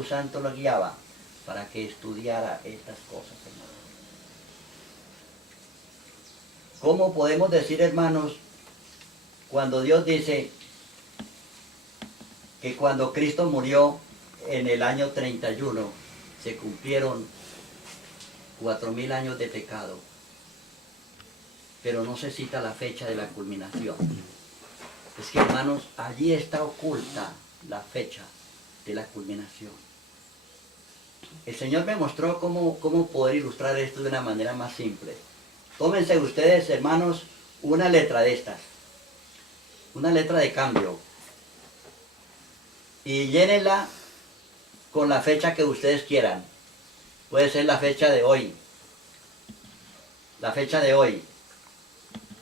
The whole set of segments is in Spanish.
Espíritu Santo lo guiaba para que estudiara estas cosas, hermanos. ¿Cómo podemos decir, hermanos, cuando Dios dice que cuando Cristo murió en el año 31 se cumplieron 4000 años de pecado? Pero no se cita la fecha de la culminación. Es que, hermanos, allí está oculta la fecha de la culminación. El Señor me mostró cómo poder ilustrar esto de una manera más simple. Tómense ustedes, hermanos, una letra de estas, una letra de cambio, y llénenla con la fecha que ustedes quieran. Puede ser la fecha de hoy, la fecha de hoy.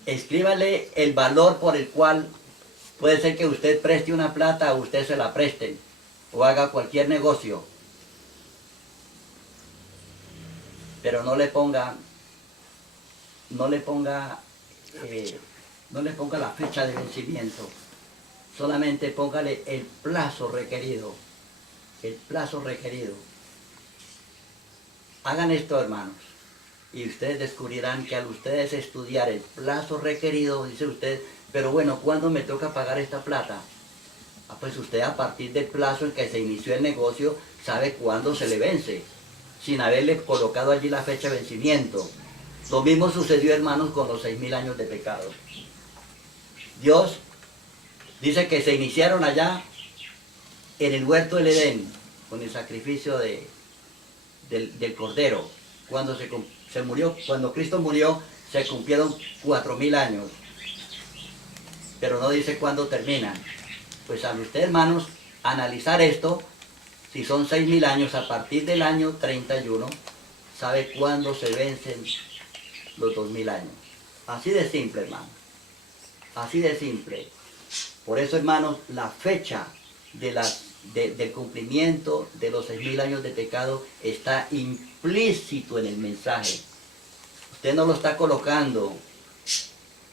Escríbale el valor por el cual puede ser que usted preste una plata o usted se la presten, o haga cualquier negocio. Pero no le ponga la fecha de vencimiento. Solamente póngale el plazo requerido. El plazo requerido. Hagan esto, hermanos, y ustedes descubrirán que al ustedes estudiar el plazo requerido, dice usted, pero bueno, ¿cuándo me toca pagar esta plata? Pues usted, a partir del plazo en que se inició el negocio, sabe cuándo se le vence, sin haberle colocado allí la fecha de vencimiento. Lo mismo sucedió, hermanos, con los 6000 años de pecado. Dios dice que se iniciaron allá en el huerto del Edén, con el sacrificio del Cordero. Cuando cuando Cristo murió, se cumplieron 4000 años. Pero no dice cuándo terminan. Pues al usted, hermanos, analizar esto, si son 6000 años, a partir del año 31, sabe cuándo se vencen los 2000 años. Así de simple, hermano. Así de simple. Por eso, hermanos, la fecha del cumplimiento de los 6000 años de pecado está implícito en el mensaje. Usted no lo está colocando,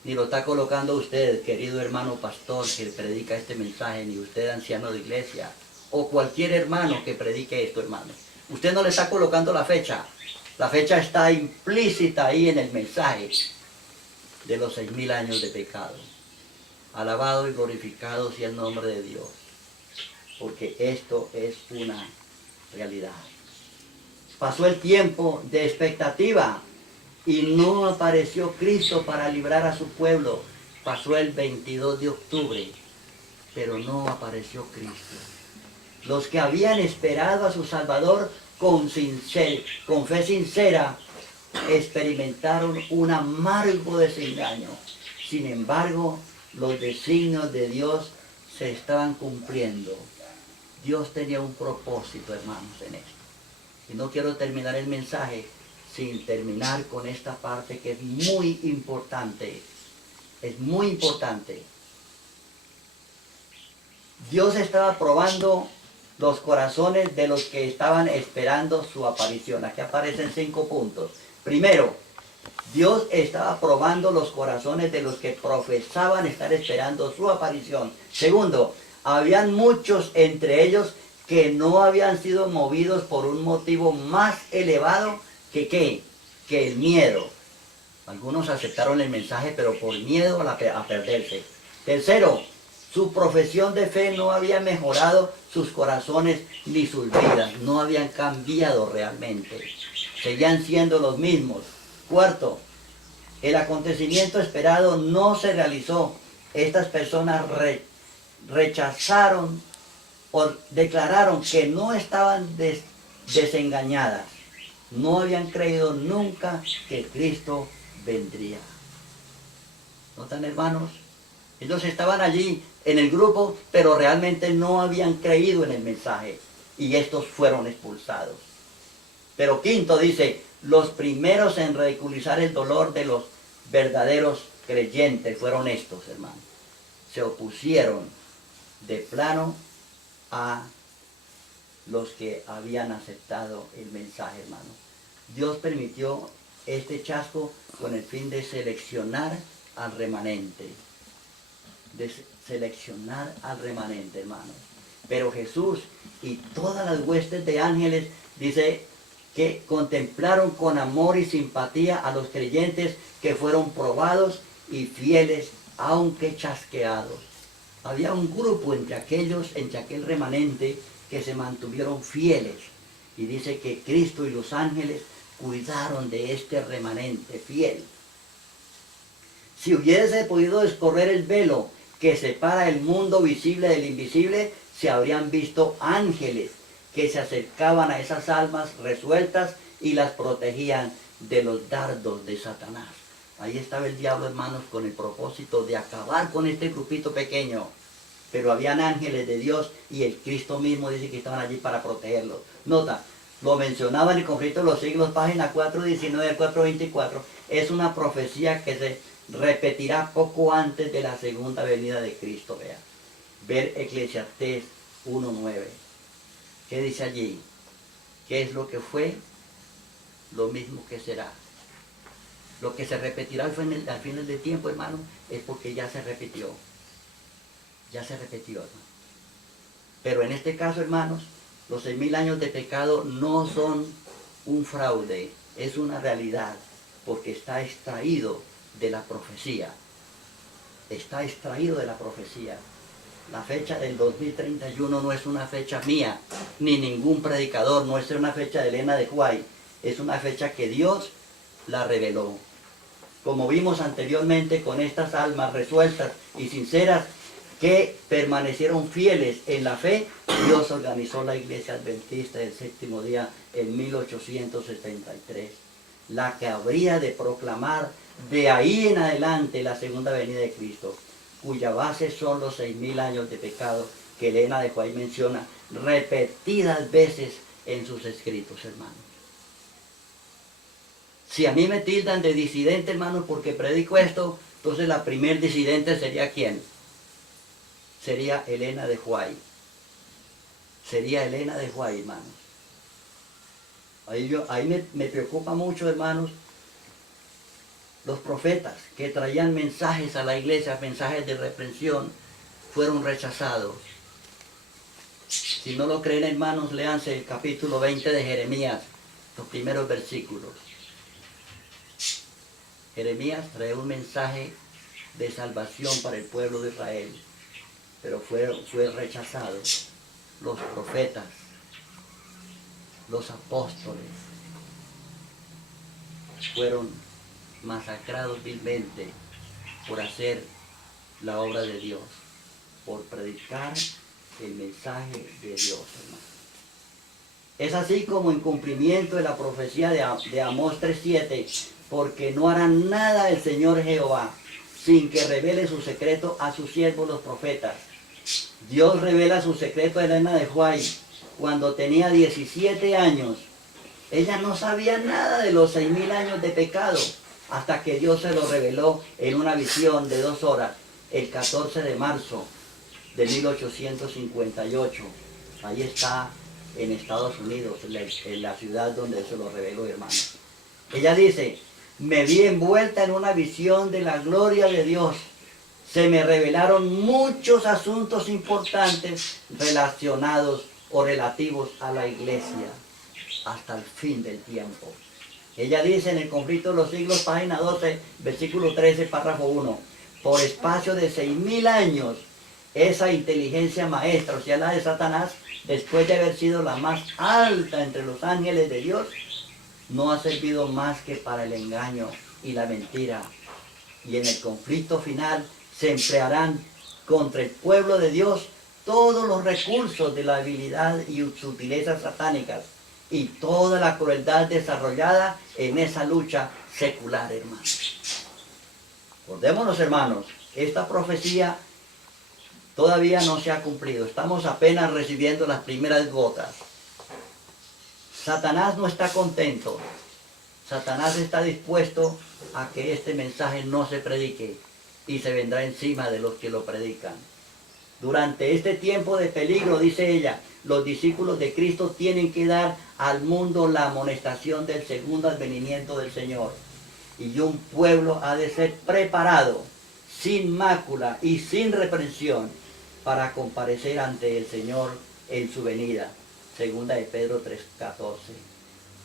ni lo está colocando usted, querido hermano pastor que predica este mensaje, ni usted, anciano de iglesia, o cualquier hermano que predique esto, hermano. Usted no le está colocando la fecha. La fecha está implícita ahí en el mensaje de los 6000 años de pecado. Alabado y glorificado sea el nombre de Dios, porque esto es una realidad. Pasó el tiempo de expectativa y no apareció Cristo para librar a su pueblo. Pasó el 22 de octubre, pero no apareció Cristo. Los que habían esperado a su Salvador con fe sincera, experimentaron un amargo desengaño. Sin embargo, los designios de Dios se estaban cumpliendo. Dios tenía un propósito, hermanos, en esto. Y no quiero terminar el mensaje sin terminar con esta parte que es muy importante. Es muy importante. Dios estaba probando los corazones de los que estaban esperando su aparición. Aquí aparecen 5 puntos. Primero, Dios estaba probando los corazones de los que profesaban estar esperando su aparición. Segundo, habían muchos entre ellos que no habían sido movidos por un motivo más elevado que ¿qué? Que el miedo. Algunos aceptaron el mensaje, pero por miedo a perderse. Tercero, su profesión de fe no había mejorado sus corazones ni sus vidas. No habían cambiado realmente. Seguían siendo los mismos. Cuarto, el acontecimiento esperado no se realizó. Estas personas rechazaron o declararon que no estaban desengañadas. No habían creído nunca que Cristo vendría. ¿Notan, hermanos? Ellos estaban allí en el grupo, pero realmente no habían creído en el mensaje. Y estos fueron expulsados. Pero quinto dice, los primeros en ridiculizar el dolor de los verdaderos creyentes fueron estos, hermanos. Se opusieron de plano a los que habían aceptado el mensaje, hermano. Dios permitió este chasco con el fin de seleccionar al remanente. De seleccionar al remanente, hermano. Pero Jesús y todas las huestes de ángeles, dice, que contemplaron con amor y simpatía a los creyentes que fueron probados y fieles, aunque chasqueados. Había un grupo entre aquel remanente, que se mantuvieron fieles. Y dice que Cristo y los ángeles cuidaron de este remanente fiel. Si hubiese podido escorrer el velo que separa el mundo visible del invisible, se habrían visto ángeles que se acercaban a esas almas resueltas y las protegían de los dardos de Satanás. Ahí estaba el diablo, hermanos, con el propósito de acabar con este grupito pequeño. Pero habían ángeles de Dios y el Cristo mismo dice que estaban allí para protegerlos. Nota, lo mencionaba en el conflicto de los siglos, página 419 al 424. Es una profecía que se repetirá poco antes de la segunda venida de Cristo. Vea, ver Eclesiastés 1:9. ¿Qué dice allí? ¿Qué es lo que fue? Lo mismo que será. Lo que se repetirá al final del tiempo, hermano, es porque ya se repitió. Ya se repitió, hermano. Pero en este caso, hermanos, los 6.000 años de pecado no son un fraude, es una realidad, porque está extraído de la profecía. Está extraído de la profecía. La fecha del 2031 no es una fecha mía, ni ningún predicador, no es una fecha de Elena de White, es una fecha que Dios la reveló. Como vimos anteriormente con estas almas resueltas y sinceras que permanecieron fieles en la fe, Dios organizó la Iglesia Adventista del Séptimo Día en 1873, la que habría de proclamar de ahí en adelante la segunda venida de Cristo, cuya base son los 6.000 años de pecado que Elena de White menciona repetidas veces en sus escritos, hermanos. Si a mí me tildan de disidente, hermanos, porque predico esto, entonces la primer disidente sería ¿quién? Sería Elena de White. Sería Elena de White, hermanos. Ahí me preocupa mucho, hermanos, los profetas que traían mensajes a la iglesia, mensajes de reprensión, fueron rechazados. Si no lo creen, hermanos, léanse el capítulo 20 de Jeremías, los primeros versículos. Jeremías trae un mensaje de salvación para el pueblo de Israel, pero fue rechazado. Los profetas, los apóstoles, fueron masacrados vilmente por hacer la obra de Dios, por predicar el mensaje de Dios, hermano. Es así como en cumplimiento de la profecía de Amós 3:7, porque no harán nada el Señor Jehová sin que revele su secreto a sus siervos los profetas. Dios revela su secreto a Elena de White cuando tenía 17 años. Ella no sabía nada de los 6.000 años de pecado, hasta que Dios se lo reveló en una visión de 2 horas, el 14 de marzo de 1858. Ahí está en Estados Unidos, en la ciudad donde se lo reveló, hermano. Ella dice, me vi envuelta en una visión de la gloria de Dios. Se me revelaron muchos asuntos importantes relacionados o relativos a la iglesia hasta el fin del tiempo. Ella dice en el conflicto de los siglos, página 12, versículo 13, párrafo 1, por espacio de 6.000 años, esa inteligencia maestra, o sea, la de Satanás, después de haber sido la más alta entre los ángeles de Dios, no ha servido más que para el engaño y la mentira. Y en el conflicto final se emplearán contra el pueblo de Dios todos los recursos de la habilidad y sutilezas satánicas y toda la crueldad desarrollada en esa lucha secular, hermanos. Acordémonos, hermanos, esta profecía todavía no se ha cumplido. Estamos apenas recibiendo las primeras gotas. Satanás no está contento. Satanás está dispuesto a que este mensaje no se predique y se vendrá encima de los que lo predican. Durante este tiempo de peligro, dice ella, los discípulos de Cristo tienen que dar al mundo la amonestación del segundo advenimiento del Señor. Y un pueblo ha de ser preparado, sin mácula y sin reprensión, para comparecer ante el Señor en su venida. Segunda de Pedro 3:14.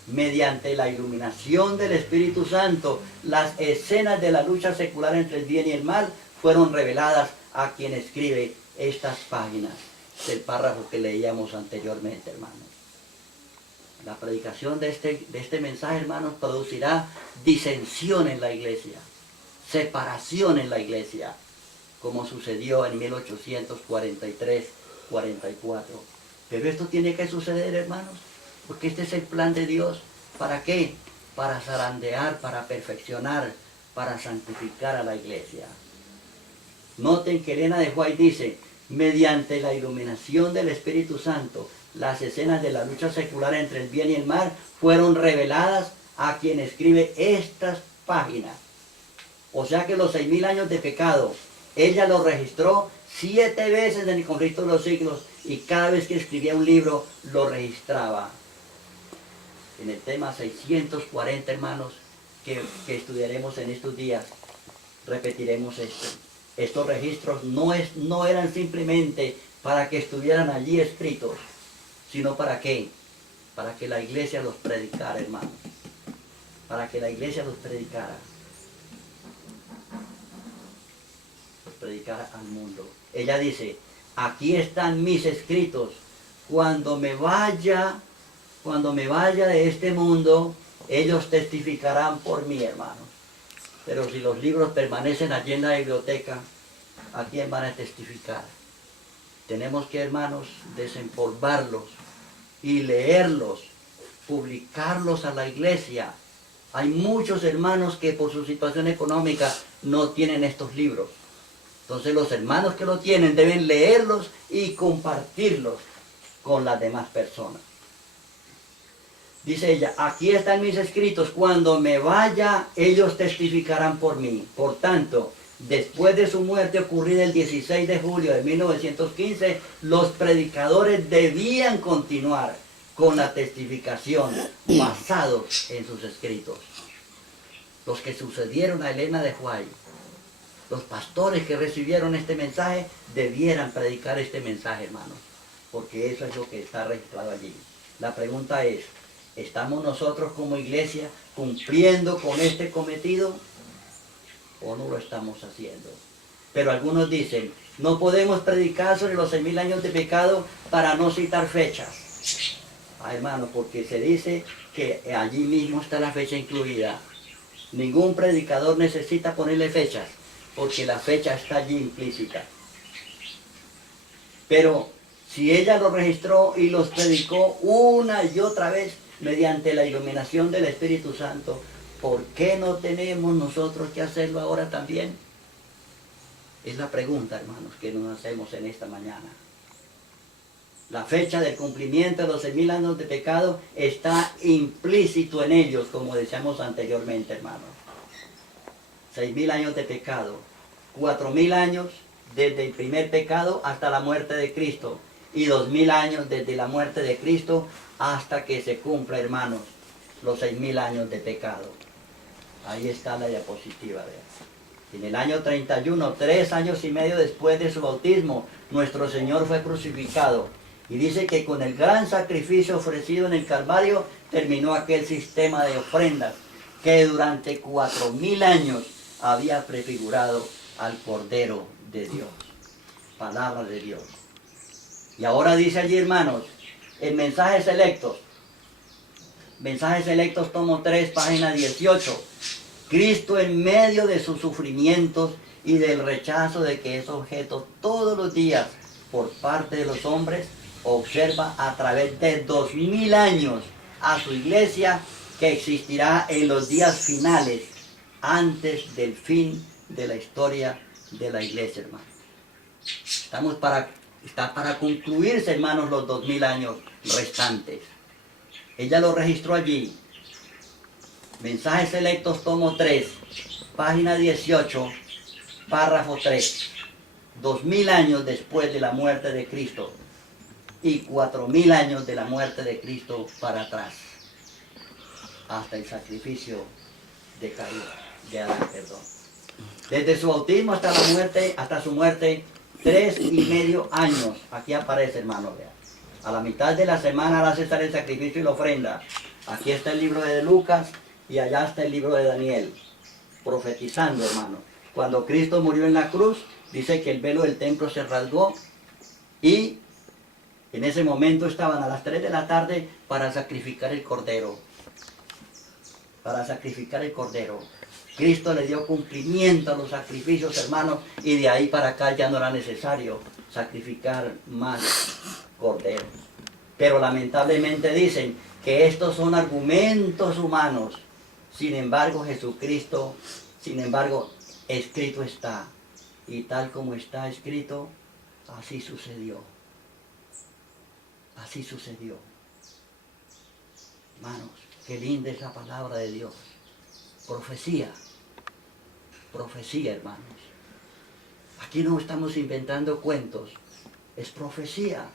Mediante la iluminación del Espíritu Santo, las escenas de la lucha secular entre el bien y el mal fueron reveladas a quien escribe estas páginas del párrafo que leíamos anteriormente, hermanos. La predicación de este mensaje, hermanos, producirá disensión en la iglesia, separación en la iglesia, como sucedió en 1843-44. Pero esto tiene que suceder, hermanos, porque este es el plan de Dios. ¿Para qué? Para zarandear, para perfeccionar, para santificar a la iglesia. Noten que Elena de White dice, mediante la iluminación del Espíritu Santo, las escenas de la lucha secular entre el bien y el mal fueron reveladas a quien escribe estas páginas. O sea que los 6.000 años de pecado, ella lo registró 7 veces en el conflicto de los siglos, y cada vez que escribía un libro lo registraba. En el tema 640, hermanos, que estudiaremos en estos días, repetiremos esto. Estos registros no eran simplemente para que estuvieran allí escritos, sino ¿para qué? Para que la iglesia los predicara, hermanos. Para que la iglesia los predicara. Los predicara al mundo. Ella dice, aquí están mis escritos. Cuando me vaya de este mundo, ellos testificarán por mí, hermanos. Pero si los libros permanecen allí en la biblioteca, ¿a quién van a testificar? Tenemos que, hermanos, desempolvarlos y leerlos, publicarlos a la iglesia. Hay muchos hermanos que por su situación económica no tienen estos libros. Entonces los hermanos que lo tienen deben leerlos y compartirlos con las demás personas. Dice ella, aquí están mis escritos, cuando me vaya, ellos testificarán por mí. Por tanto, después de su muerte ocurrida el 16 de julio de 1915, los predicadores debían continuar con la testificación basados en sus escritos. Los que sucedieron a Elena de White, los pastores que recibieron este mensaje, debieran predicar este mensaje, hermanos, porque eso es lo que está registrado allí. La pregunta es, ¿estamos nosotros como iglesia cumpliendo con este cometido o no lo estamos haciendo? Pero algunos dicen, no podemos predicar sobre los 6.000 años de pecado para no citar fechas. Hermano, porque se dice que allí mismo está la fecha incluida. Ningún predicador necesita ponerle fechas, porque la fecha está allí implícita. Pero si ella lo registró y los predicó una y otra vez mediante la iluminación del Espíritu Santo, ¿por qué no tenemos nosotros que hacerlo ahora también? Es la pregunta, hermanos, que nos hacemos en esta mañana. La fecha del cumplimiento de los 6.000 años de pecado está implícito en ellos, como decíamos anteriormente, hermanos. 6.000 años de pecado, 4.000 años desde el primer pecado hasta la muerte de Cristo, y 2.000 años desde la muerte de Cristo hasta que se cumpla, hermanos, los 6.000 años de pecado. Ahí está la diapositiva, vean. En el año 31, 3 años y medio después de su bautismo, nuestro Señor fue crucificado. Y dice que con el gran sacrificio ofrecido en el Calvario, terminó aquel sistema de ofrendas que durante 4.000 años había prefigurado al Cordero de Dios. Palabra de Dios. Y ahora dice allí, hermanos, en Mensajes Selectos, tomo 3, página 18. Cristo en medio de sus sufrimientos y del rechazo de que es objeto todos los días por parte de los hombres, observa a través de 2.000 años a su iglesia que existirá en los días finales, antes del fin de la historia de la iglesia, hermano. Está para concluirse, hermanos, los 2.000 años restantes. Ella lo registró allí. Mensajes Selectos, tomo 3, página 18, párrafo 3. 2.000 años después de la muerte de Cristo y 4.000 años de la muerte de Cristo para atrás, hasta el sacrificio de Caín, de Adán, perdón. Desde su bautismo hasta su muerte, 3,5 años. Aquí aparece, hermano, vea. A la mitad de la semana hace estar el sacrificio y la ofrenda. Aquí está el libro de Lucas y allá está el libro de Daniel. Profetizando, hermano. Cuando Cristo murió en la cruz, dice que el velo del templo se rasgó y en ese momento estaban a las 3 de la tarde para sacrificar el cordero. Para sacrificar el cordero. Cristo le dio cumplimiento a los sacrificios, hermanos, y de ahí para acá ya no era necesario sacrificar más corderos. Pero lamentablemente dicen que estos son argumentos humanos. Sin embargo, Jesucristo, escrito está. Y tal como está escrito, así sucedió. Así sucedió. Hermanos, qué linda es la palabra de Dios. Profecía. Profecía, hermanos. Aquí no estamos inventando cuentos. Es profecía.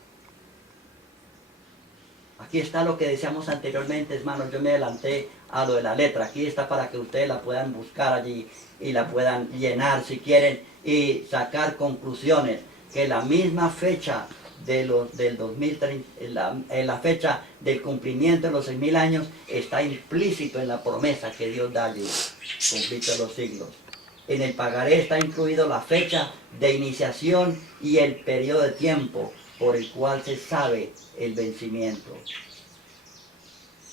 Aquí está lo que decíamos anteriormente, hermanos. Yo me adelanté a lo de la letra. Aquí está para que ustedes la puedan buscar allí y la puedan llenar si quieren y sacar conclusiones. Que la misma fecha del 2030, la fecha del cumplimiento de los 6,000 años está implícito en la promesa que Dios da allí, cumplido los siglos. En el pagaré está incluido la fecha de iniciación y el periodo de tiempo por el cual se sabe el vencimiento.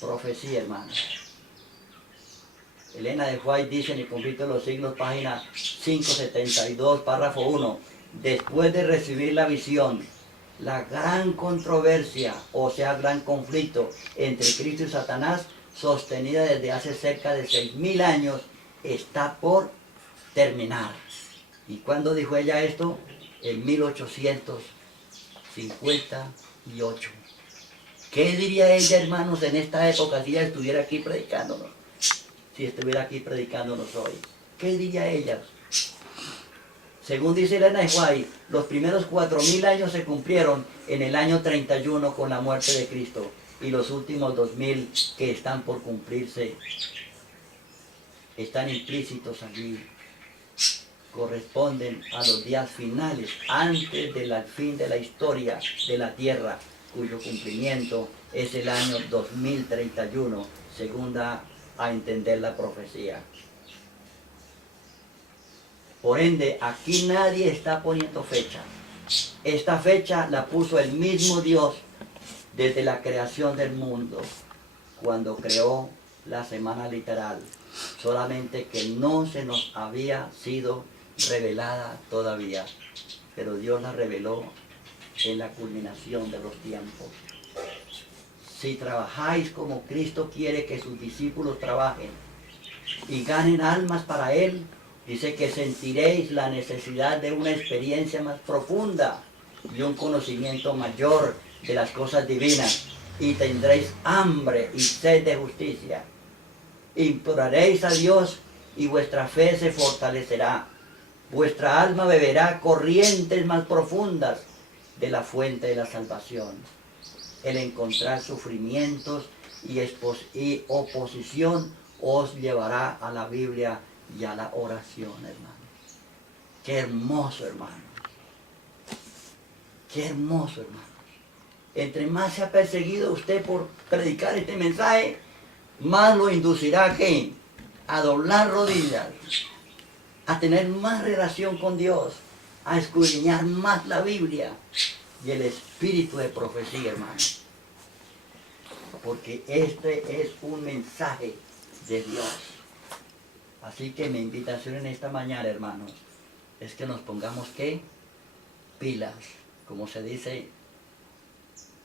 Profecía, hermano. Elena de White dice en el conflicto de los siglos, página 572, párrafo 1, después de recibir la visión, la gran controversia, o sea, gran conflicto entre Cristo y Satanás, sostenida desde hace cerca de 6,000 años, está por terminar. ¿Y cuándo dijo ella esto? En 1858. ¿Qué diría ella, hermanos, en esta época si ella estuviera aquí predicándonos? Si estuviera aquí predicándonos hoy. ¿Qué diría ella? Según dice Elena de White, los primeros 4,000 años se cumplieron en el año 31 con la muerte de Cristo. Y los últimos 2,000 que están por cumplirse están implícitos allí. Corresponden a los días finales, antes del fin de la historia de la tierra, cuyo cumplimiento es el año 2031, según da a entender la profecía. Por ende, aquí nadie está poniendo fecha. Esta fecha la puso el mismo Dios desde la creación del mundo, cuando creó la semana literal, solamente que no se nos había sido revelada todavía, pero Dios la reveló en la culminación de los tiempos. Si trabajáis como Cristo quiere que sus discípulos trabajen y ganen almas para Él, dice que sentiréis la necesidad de una experiencia más profunda y un conocimiento mayor de las cosas divinas, y tendréis hambre y sed de justicia. Imploraréis a Dios y vuestra fe se fortalecerá. Vuestra alma beberá corrientes más profundas de la fuente de la salvación. El encontrar sufrimientos y oposición os llevará a la Biblia y a la oración, hermano. Qué hermoso, hermano. Qué hermoso, hermano. Entre más se ha perseguido usted por predicar este mensaje, más lo inducirá a ¿qué? A doblar rodillas, a tener más relación con Dios, a escudriñar más la Biblia y el espíritu de profecía, hermano. Porque este es un mensaje de Dios. Así que mi invitación en esta mañana, hermanos, es que nos pongamos ¿qué? Pilas, como se dice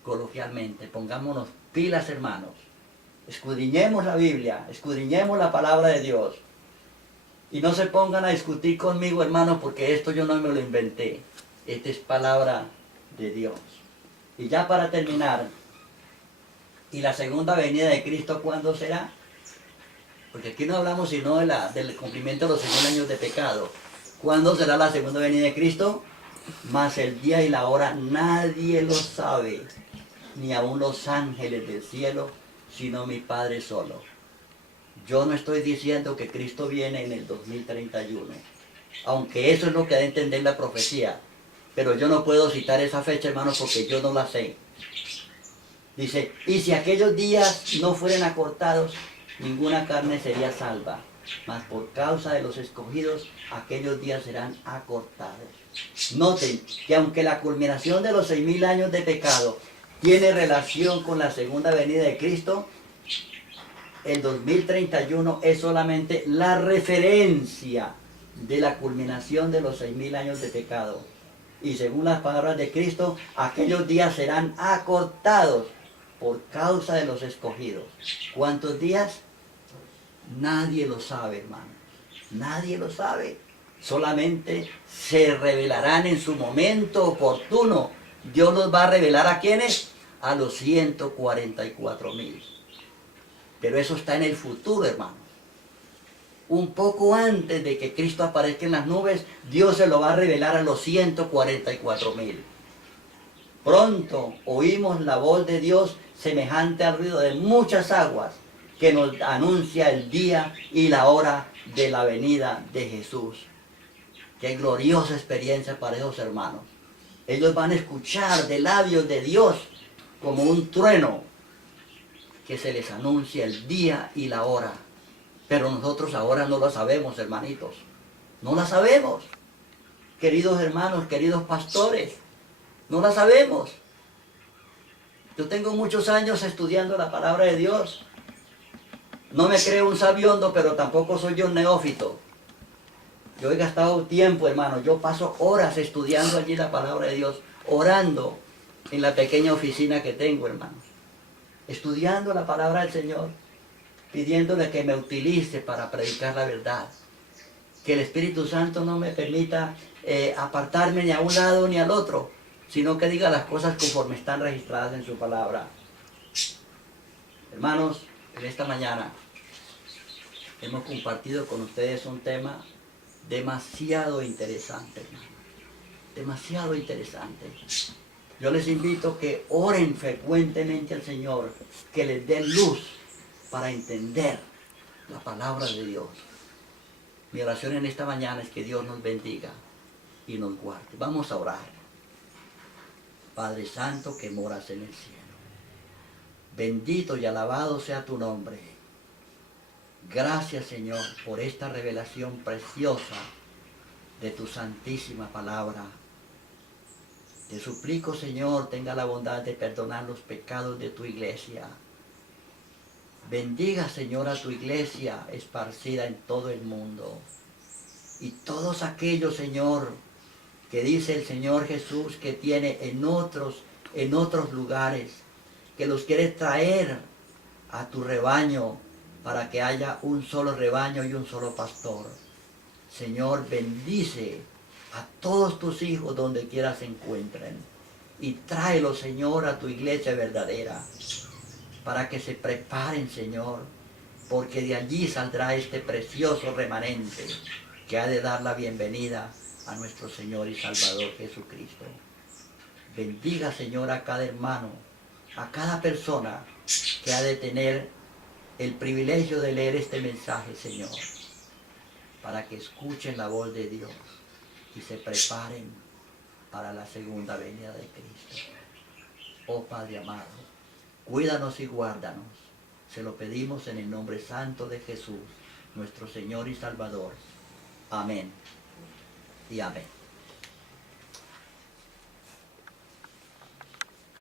coloquialmente. Pongámonos pilas, hermanos. Escudriñemos la Biblia, escudriñemos la palabra de Dios. Y no se pongan a discutir conmigo, hermanos, porque esto yo no me lo inventé. Esta es palabra de Dios. Y ya para terminar, ¿y la segunda venida de Cristo cuándo será? Porque aquí no hablamos sino del cumplimiento de los 6,000 años de pecado. ¿Cuándo será la segunda venida de Cristo? Mas el día y la hora nadie lo sabe, ni aun los ángeles del cielo, sino mi Padre solo. Yo no estoy diciendo que Cristo viene en el 2031, aunque eso es lo que da a entender la profecía. pero yo no puedo citar esa fecha, hermanos, porque yo no la sé. Dice, y si aquellos días no fueran acortados, ninguna carne sería salva, mas por causa de los escogidos, aquellos días serán acortados. Noten que aunque la culminación de los 6.000 años de pecado tiene relación con la segunda venida de Cristo, el 2031 es solamente la referencia de la culminación de los 6.000 años de pecado. Y según las palabras de Cristo, aquellos días serán acortados por causa de los escogidos. ¿Cuántos días? Nadie lo sabe, hermano. Nadie lo sabe. Solamente se revelarán en su momento oportuno. Dios los va a revelar ¿a quiénes? A los 144.000. Pero eso está en el futuro, hermano. Un poco antes de que Cristo aparezca en las nubes, Dios se lo va a revelar a los 144.000. Pronto oímos la voz de Dios semejante al ruido de muchas aguas que nos anuncia el día y la hora de la venida de Jesús. Qué gloriosa experiencia para esos hermanos. Ellos van a escuchar de labios de Dios como un trueno que se les anuncia el día y la hora. Pero nosotros ahora no lo sabemos, hermanitos. No la sabemos. Queridos hermanos, queridos pastores, no la sabemos. Yo tengo muchos años estudiando la palabra de Dios. No me creo un sabiondo, pero tampoco soy yo un neófito. Yo he gastado tiempo, hermano. Yo paso horas estudiando allí la palabra de Dios, orando en la pequeña oficina que tengo, hermanos. Estudiando la palabra del Señor, pidiéndole que me utilice para predicar la verdad. Que el Espíritu Santo no me permita apartarme ni a un lado ni al otro, sino que diga las cosas conforme están registradas en su palabra. Hermanos, en esta mañana hemos compartido con ustedes un tema demasiado interesante, hermano. Demasiado interesante. Yo les invito que oren frecuentemente al Señor, que les dé luz para entender la palabra de Dios. Mi oración en esta mañana es que Dios nos bendiga y nos guarde. Vamos a orar. Padre Santo que moras en el cielo, bendito y alabado sea tu nombre. Gracias, Señor, por esta revelación preciosa de tu santísima palabra. Te suplico, Señor, tenga la bondad de perdonar los pecados de tu iglesia. Bendiga, Señor, a tu iglesia esparcida en todo el mundo. Y todos aquellos, Señor, que dice el Señor Jesús que tiene en otros lugares, que los quiere traer a tu rebaño para que haya un solo rebaño y un solo pastor. Señor, bendice a todos tus hijos donde quiera se encuentren y tráelos, Señor, a tu iglesia verdadera para que se preparen, Señor, porque de allí saldrá este precioso remanente que ha de dar la bienvenida a nuestro Señor y Salvador Jesucristo. Bendiga, Señor, a cada hermano, a cada persona que ha de tener el privilegio de leer este mensaje, Señor, para que escuchen la voz de Dios y se preparen para la segunda venida de Cristo. Oh Padre amado, cuídanos y guárdanos. Se lo pedimos en el nombre santo de Jesús, nuestro Señor y Salvador. Amén y amén.